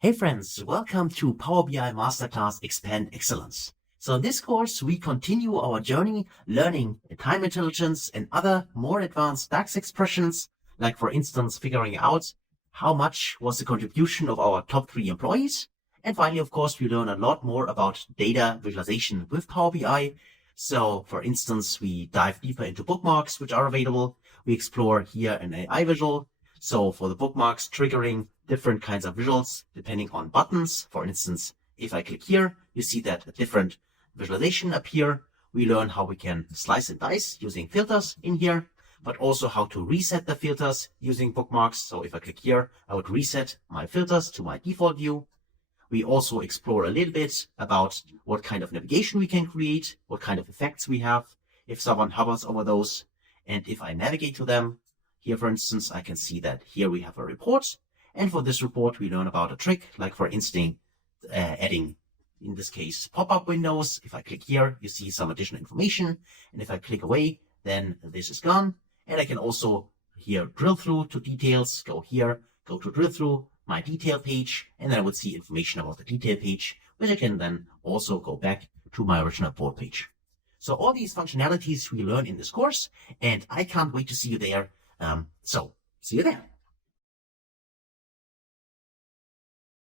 Hey friends, welcome to Power BI Masterclass Expand Excellence. So in this course, we continue our journey learning time intelligence and other more advanced DAX expressions, like for instance, figuring out how much was the contribution of our top 3 employees. And finally, of course, we learn a lot more about data visualization with Power BI. So for instance, we dive deeper into bookmarks, which are available. We explore here an AI visual. So for the bookmarks, triggering different kinds of visuals depending on buttons. For instance, if I click here, you see that a different visualization appear. We learn how we can slice and dice using filters in here, but also how to reset the filters using bookmarks. So if I click here, I would reset my filters to my default view. We also explore a little bit about what kind of navigation we can create, what kind of effects we have if someone hovers over those, and if I navigate to them. Here, for instance, I can see that here we have a report. And for this report, we learn about a trick, like for instance, adding, in this case, pop-up windows. If I click here, you see some additional information. And if I click away, then this is gone. And I can also here drill through to details, go here, go to drill through my detail page, and then I would see information about the detail page, which I can then also go back to my original board page. So all these functionalities we learn in this course, and I can't wait to see you there. So see you there.